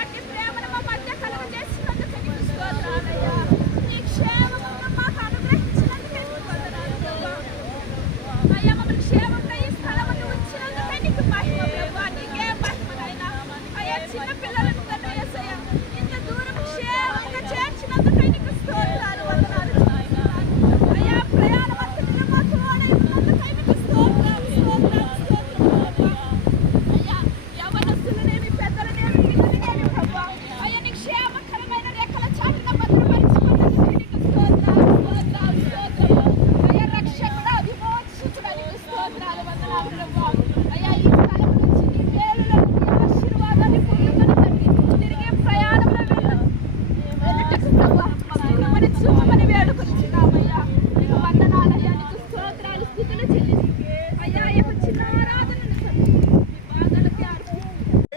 అట్టి ప్రేమను మా మధ్య కలుగజేసినందుకు నీకు స్తోత్రాలయ్యా. నీ క్షేమమును మాకు అనుగ్రహించినందుకు నీకు వందనాలు ప్రభువా. అయ్యా మమ్మల్ని క్షేమంగా ఈ స్థలమును ఉంచినందుకే నీకు మహిమ ప్రభువా. నీకే మహిమనైనా అయ్యా చిన్న పిల్లలను తండ్రి యేసయ్యా ఇంత దూరం క్షేమంగా చేర్చినందుకే నీకు స్తోత్రాలు వందనాలు చెల్లిస్తున్నాను. అయ్యా ప్రయాణం అంతటిలో మా తోడై ఉన్నందుకై నీకు స్తోత్రాలు స్తోత్రాలు స్తోత్రాలు ప్రభువా. అయ్యా యవ్వనస్తులనేమి పెద్దలనేమి పిల్లలనేమి ప్రభువా అయ్యా నీ క్షేమకరమైన రెక్కల చాటున భద్రపరిచినందుకు నీకు స్తోత్రాలు స్తోత్రాలు స్తోత్రాలు. అయ్యా రక్షకుడా విమోచకుడా నీకు స్తోత్రాలు వందనాలు ప్రభువా. అయ్యా ఈ స్థలం నుంచి నీ మేలులను నీ ఆశీర్వాదాన్ని పొందుకొని తండ్రి తిరిగి ప్రయాణంలో వెళ్ళుటకు ప్రభువా మమ్మల్ని చూపమని వేడుకొనిచున్నామయ్యా. నీకు వందనాలయ్యా. నీకు స్తోత్రాలు స్తుతులు చెల్లిస్తూ అయ్యా ఈ యొక్క చిన్న ఆరాధనను తండ్రి నీ పాదాలకి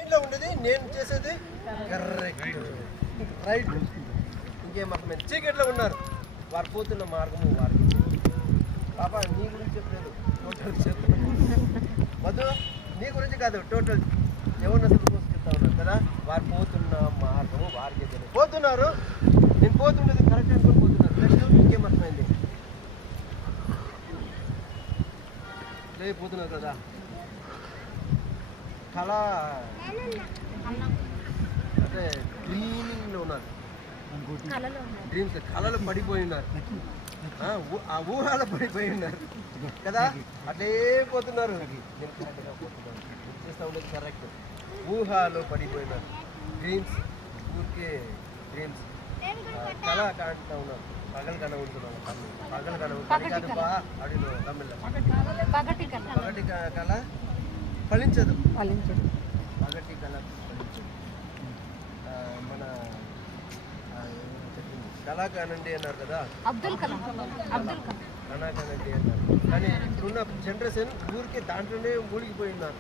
ఇంట్లో ఉండేది నేను చేసేది కరెక్ట్ రైట్. ఇంకేం అర్థమైంది? చీకట్లో ఉన్నారు, వారు పోతున్న మార్గము వారికి. పాప నీ గురించి చెప్పలేదు, టోటల్ చెప్తున్నాను. మధు నీ గురించి కాదు, టోటల్ యవ్వనస్తుల కోసం చెప్తా ఉన్నారు కదా. వారు పోతున్న మార్గము వారికి తెలియదు. పోతున్నారు, నేను పోతుండేది కరెక్ట్ అనుకుని పోతున్నారు. నెక్స్ట్ ఇంకేం అర్థమైంది? రేపు పోతున్నారు కదా, కళ అంటే డ్రీమింగ్లో ఉన్నారు, డ్రీమ్స్ కళలు పడిపోయి ఉన్నారు, ఆ ఊహలో పడిపోయి ఉన్నారు కదా. అట్లే పోతున్నారు, నేను కరెక్ట్గా పోతున్నాను, చేస్తూ ఉండేది కరెక్ట్. ఊహలో పడిపోయినారు, డ్రీమ్స్ ఊరికే డ్రీమ్స్ కళ కాంటూ ఉన్నారు. పగలు కనవుతున్నాను, పగలు కనవుతుంది కాదు బా అడిలో తమిళ పగటి కళ ఫలించదు, పగటి కళ ఫలించదు. మన కళాకానండి అన్నారు కదా, కళాకానండి అన్నారు. కానీ ఇప్పుడున్న జనరేషన్ ఊరికే దాంట్లోనే మూలిగిపోయినారు.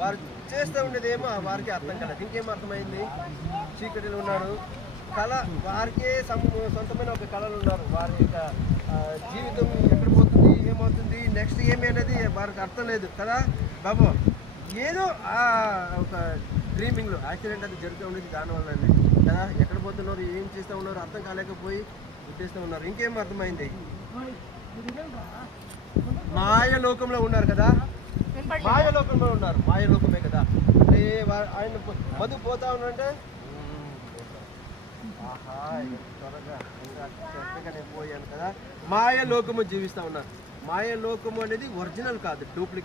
వారు చేస్తూ ఉండేదేమో వారికి అర్థం కాలేదు. ఇంకేం అర్థమైంది? చీకటిలో ఉన్నారు, కళ వారికే సొంతమైన ఒక కళలు ఉన్నారు. వారి యొక్క జీవితం ఎక్కడ పోతుంది, ఏమవుతుంది, నెక్స్ట్ ఏమి అనేది వారికి అర్థం లేదు కదా బాబు. ఏదో ఒక డ్రీమింగ్లో యాక్సిడెంట్ అది జరుగుతూ ఉండేది దానివల్లనే కదా. ఎక్కడ పోతున్నారు, ఏం చేస్తూ ఉన్నారు అర్థం కాలేకపోయి గుర్తిస్తూ ఉన్నారు. ఇంకేం అర్థమైంది? మాయలోకంలో ఉన్నారు కదా, మాయలోకంలో ఉన్నారు, మాయలోకమే కదా. అంటే ఆయన మధు పోతా ఉన్నారంటే ఆహా త్వరగా ఇంకా చక్కగా నేను పోయాను కదా. మాయలోకము జీవిస్తూ ఉన్నారు. మాయలోకము అనేది ఒరిజినల్ కాదు, డూప్లికేట్.